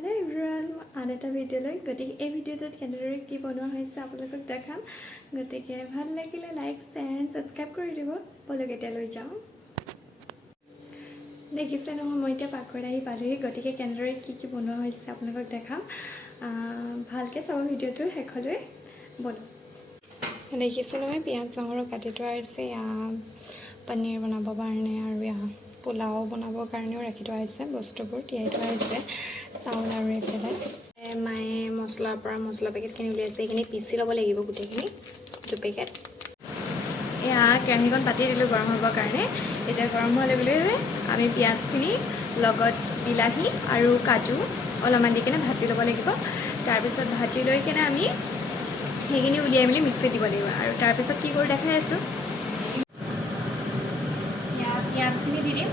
hello everyone आन एटा भिडिओলৈ গতিকে এই ভিডিওটোত কেনেদৰে কি বনোৱা হৈছে আপোনালোকক দেখাম গতিকে ভাল লাগিলে লাইক শ্বেয়াৰ এণ্ড সাবস্ক্ৰাইব কৰি দিব বলক এতিয়া লৈ যাওঁ দেখিছে নহয় মই এতিয়া পাকঘৰত আহি পালোহি গতিকে কেনেদৰে কি বনোৱা হৈছে আপোনালোকক দেখাম ভালকে চাব ভিডিওটো শেষলৈ বলক দেখিছে নহয় পিয়াজ নহৰু কাটি থোৱা আছে পনীৰ বনাব কাৰণে আৰু পোলাও বনাবৰ কাৰণেও ৰাখি থোৱা হৈছে বস্তুবোৰ তিয়াই থোৱা হৈছে চাউল আৰু এফালে মায়ে মছলাৰ পৰা মছলা পেকেটখিনি উলিয়াইছে এইখিনি পিচি ল'ব লাগিব গোটেইখিনি পেকেট এয়া কেৰাহীখন পাতি দিলোঁ গৰম হ'বৰ কাৰণে এতিয়া গৰম হোৱাৰ লগে লগে আমি পিঁয়াজখিনি লগত বিলাহী আৰু কাজু অলপমান দি কিনে ভাজি ল'ব লাগিব তাৰপিছত ভাজি লৈ কিনে আমি সেইখিনি উলিয়াই মেলি মিক্সিত দিব লাগিব আৰু তাৰপিছত কি কৰি দেখাই আছোঁ পিঁয়াজখিনি দি দিম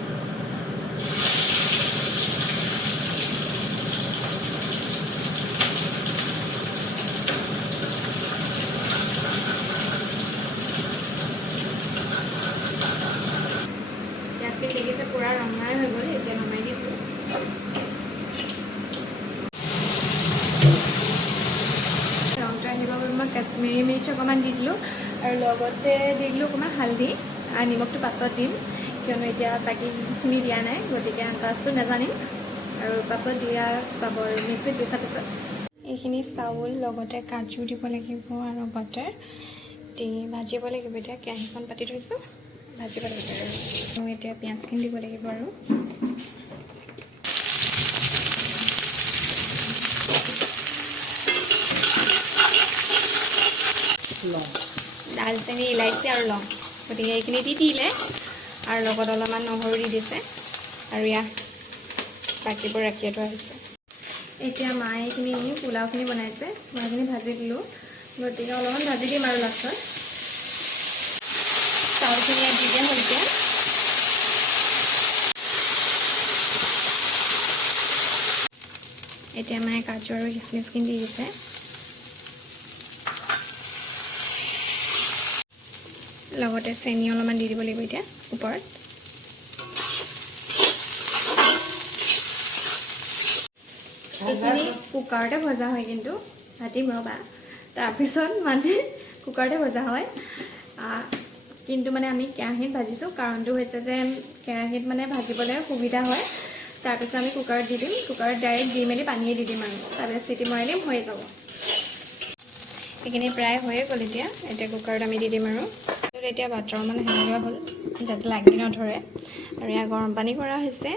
পিঁয়াজখিনি দেখিছে পূৰা ৰঙাই হৈ গ'ল এতিয়া নমাই দিছোঁ ৰংটো আহিবৰ বাবে মই কাশ্মীৰী মিৰ্চ অকণমান দি দিলোঁ আৰু লগতে দি দিলোঁ অকণমান হালধি আৰু নিমখটো পাছত দিম কিয়নো এতিয়া বাকীখিনি দিয়া নাই গতিকে আন্দাজটো নাজানিম আৰু পাছত দিয়া যাব আৰু মিক্সিত পিছাৰ পিছত এইখিনি চাউল লগতে কাজু দিব লাগিব আৰু বাটাৰ দি ভাজিব লাগিব এতিয়া কেৰাহীখন পাতি থৈছোঁ ভাজিব লাগিব আৰু এতিয়া পিঁয়াজখিনি দিব লাগিব আৰু দালচেনি ইলাইচি আৰু লং গতিকে এইখিনি দি দিলে আৰু লগত অলপমান নহৰু দি দিছে আৰু বাকীবোৰ ৰাখি থোৱা হৈছে এতিয়া মায়ে এইখিনি পোলাওখিনি বনাইছে মই এইখিনি ভাজি দিলোঁ গতিকে অলপমান ভাজি দিম আৰু লাষ্টত চাউলখিনি দি দিয়া হ'ল এতিয়া মায়ে কাজু আৰু কিচমিচখিনি দি দিছে লগতে চেনি অলপমান দি দিব লাগিব এতিয়া ওপৰত এইখিনি কুকাৰতে ভজা হয় কিন্তু ভাজিম ৰ'বা তাৰপিছত মানে কুকাৰতে ভজা হয় কিন্তু মানে আমি কেৰাহীত ভাজিছোঁ কাৰণটো হৈছে যে কেৰাহীত মানে ভাজিবলৈ সুবিধা হয় তাৰপিছত আমি কুকাৰত দি দিম কুকাৰত ডাইৰেক্ট দি মেলি পানীয়ে দি দিম আৰু তাৰপিছত চিটি মৰাই দিম হৈ যাব এইখিনি প্ৰায় হৈয়ে গ'ল এতিয়া কুকাৰত আমি দি দিম আৰু এতিয়া বাটাৰ মানে সেনেকুৱা হ'ল যাতে লাগি নধৰে আৰু গৰম পানী কৰা হৈছে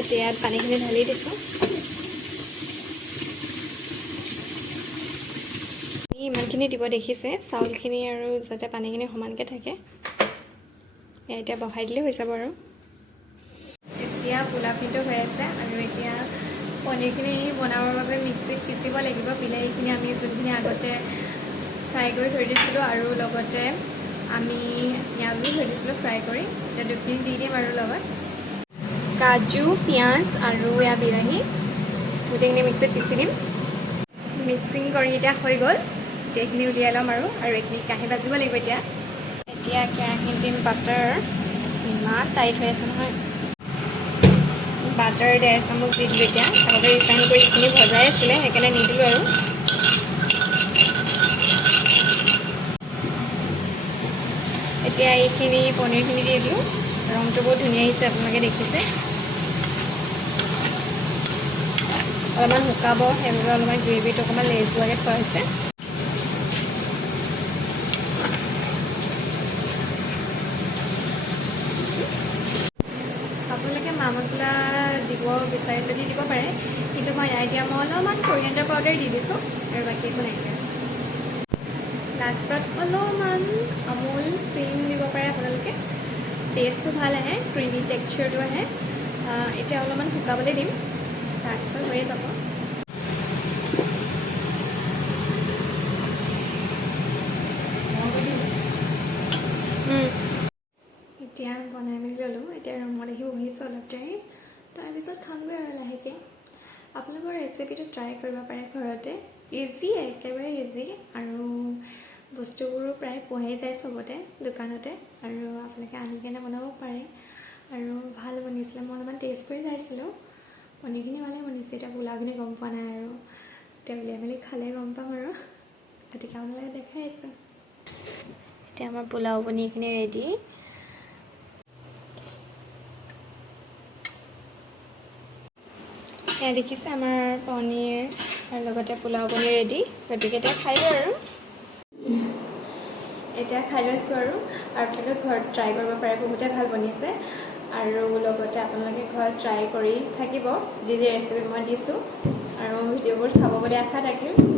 এতিয়া ইয়াত পানীখিনি ঢালি দিছোঁ ইমানখিনি দিব দেখিছে চাউলখিনি আৰু যাতে পানীখিনি সমানকৈ থাকে এতিয়া বহাই দিলে হৈ যাব আৰু এতিয়া পোলাওখিনিটো হৈ আছে আৰু এতিয়া পনীৰখিনি বনাবৰ বাবে মিক্সিত পিচিব লাগিব বিলাহীখিনি আমি যোনখিনি আগতে ফ্ৰাই কৰি থৈ দিছিলোঁ আৰু লগতে আমি পিঁয়াজো থৈ দিছিলোঁ ফ্ৰাই কৰি এতিয়া দুখিনি দি দিম আৰু লগত কাজু পিঁয়াজ আৰু বিলাহী গোটেইখিনি মিক্সিত পিচি দিম মিক্সিং কৰি এতিয়া হৈ গ'ল এতিয়া এইখিনি উলিয়াই ল'ম আৰু এইখিনি কাঁহী ভাজিব লাগিব এতিয়া কেৰাহীত দিম বাটাৰ ইমান টাইট হৈ আছে নহয় বাটাৰ 1.5 চামুচ দি দিলোঁ এতিয়া আগতে ৰিফাইন কৰি এইখিনি ভজাই আছিলে সেইকাৰণে নিদিলোঁ আৰু এতিয়া এইখিনি পনীৰখিনি দি দিলোঁ ৰংটো বহুত ধুনীয়া আহিছে আপোনালোকে দেখিছে অলপমান শুকাব সেইবাবে অলপমান গ্ৰেভিটো অকণমান লেজ লাগে থোৱা হৈছে আপোনালোকে মা মছলা দিব বিচাৰে যদি দিব পাৰে কিন্তু মই এতিয়া অলপমান কৰিয়েণ্ডাৰ পাউডাৰ দি দিছোঁ আৰু বাকী একো নাই লাষ্টত অলপমান আমুল ক্ৰীম দিব পাৰে আপোনালোকে টেষ্টটো ভাল আহে ক্ৰীমি টেক্সচাৰটো আহে এতিয়া অলপমান শুকাবলৈ দিম তাৰপিছত হৈয়ে যাব এতিয়া বনাই মেলি ল'লোঁ এতিয়া ৰুমত আহি বহিছোঁ অলপ দেৰি তাৰপিছত খামগৈ আৰু লাহেকৈ আপোনালোকৰ ৰেচিপিটো ট্ৰাই কৰিব পাৰে ঘৰতে ইজি একেবাৰে ইজি আৰু বস্তুবোৰো প্ৰায় পোৱাই যায় চবতে দোকানতে আৰু আপোনালোকে আনি কেনে বনাব পাৰে আৰু ভাল বনিছিলে মই অলপমান টেষ্ট কৰি চাইছিলোঁ পনীৰখিনি ভালে বনিছে এতিয়া পোলাওখিনি গম পোৱা নাই আৰু এতিয়া উলিয়াই মেলি খালে গম পাম আৰু গতিকে আপোনালোকে দেখাই আছোঁ এতিয়া আমাৰ পোলাও পনীৰখিনি ৰেডি এয়া দেখিছে আমাৰ পনীৰ আৰু লগতে পোলাও পনীৰ ৰেডি গতিকে এতিয়া খাই লওঁ আৰু এতিয়া খাই লৈছোঁ আৰু আপোনালোকে ঘৰত ট্ৰাই কৰিব পাৰে বহুতে ভাল বনিছে আৰু লগতে আপোনালোকে ঘৰত ট্ৰাই কৰি থাকিব যি ৰেচিপি মই দিছোঁ আৰু ভিডিঅ'বোৰ চাব বুলি আশা থাকিল